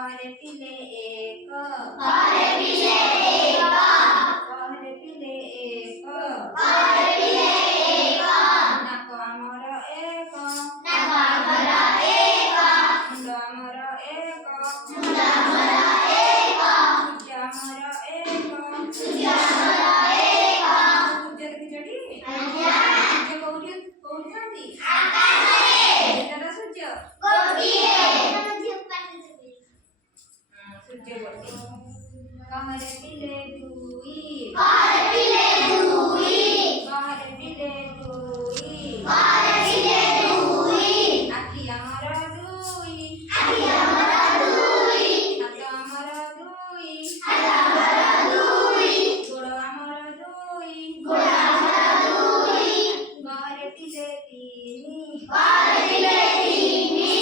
कहरे पिले एक कहरे पिले एक कहरे पिले एक कहरे पिले एक नाक आमर एक नाक आमर एक मुंड आमर एक मुंड आमर एक सूर्य आमर एक सूर्य आमर एक सूर्य देखिछटी आज्ञा सूर्य कोउठी कोउठी थांती आकाशरे एटार सूर्य गोटिए सूर्य गोटे कहरे पिले दुई कहरे पिले दुई कहरे पिले दुई कहरे पिले दुई आखि आमर दुई आखि आमर दुई हाथ आमर दुई हाथ आमर दुई गोड़ आमर दुई गोड़ आमर दुई कहरे पिले तीनी कहरे पिले तीनी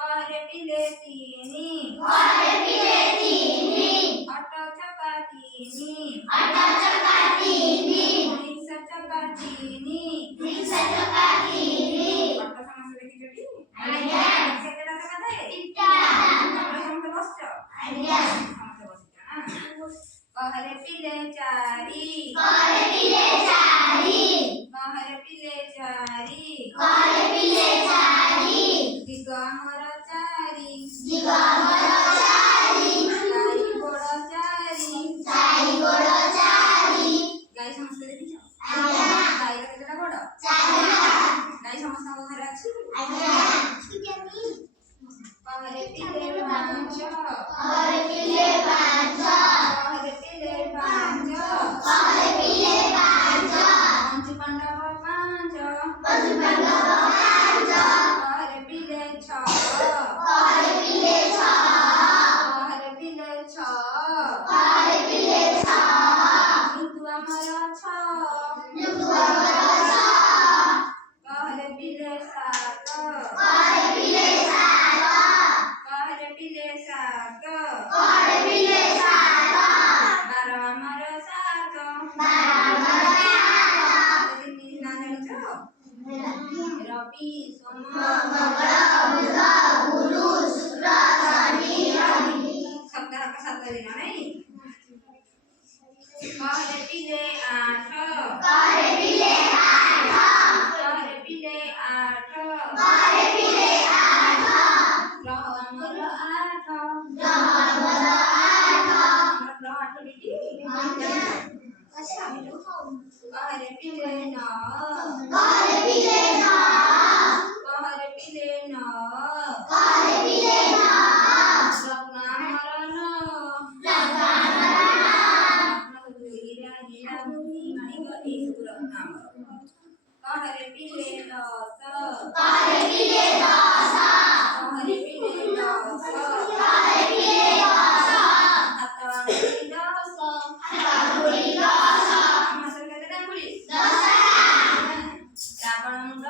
कहरे पिले तीनी कहरे पिले तीनी अट चका तीनी अटा चका तीनी रिक्शा चका तीनी रिक्शा चका तीनी अट समस्त देखिछटी आज्ञा केतेटा चका थाए इटा समस्त बसछ आज्ञा समस्त बसछ ना कहरे पिले चारी कहरे पिले चारी कहरे पिले चारी कहरे पिले चारी दिग आमर चारी दिग आमर चारी गाई गोड़ चारी चारी गोड़ चारी गाई समस्त देखिछ आज्ञा गाईर केतेटा गोड़ चारिटा गाई समस्तଙ୍କ ଘରେ ଅଛି आज्ञा कहरे पिले पांच कहरे पिले पांच कहरे पिले पांच कहरे पिले पांच पंच पांडव पांच पशु पांडव पांच कहरे पिले छह कहरे पिले छह कहरे पिले छह कहरे पिले छह ऋतु आमर छह ऋतु आमर छह कहरे पिले सात कहरे पिले सात कहरे पिले सात कहरे पिले सात बार आमर सात बार आमर सात तीन ना जानिଛ रवि सोम मंगल बुध गुरु शुक्र शनि रवि सप्ताह का 7 दिन नहीं कहरे पिले 8 कहरे पिले आठ कहरे पिले 8 कहरे पिले आठ ग्रह आमर 8 ग्रह आमर आठ ग्रह 8 टी आज्ञा कहरे पिले 9 कहरे पिले नौ कहरे पिले 9 कहरे पिले नौ रत्न आमर 9 रत्न आमर कहरे पिले 10 कहरे पिले दस कहरे पिले 10 कहरे पिले दस हाथ आंगुली 10 हाथांगुली दस मासर केतेटा आंगुली दसटा रावण मुंड 10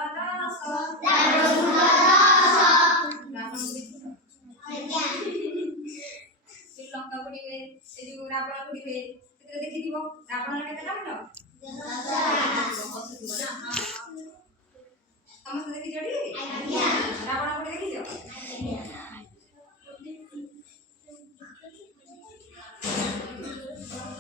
रावण मुंड दस रावण देखिଛ आज्ञा ଲଙ୍କା ପୋଡ଼ିବେ ଏ ଯୋଉ ରାବଣ ପୋଡ଼ିବେ ସେଥିରେ ଦେଖିଥିବ ରାବଣର କେତେଟା ମୁଣ୍ଡ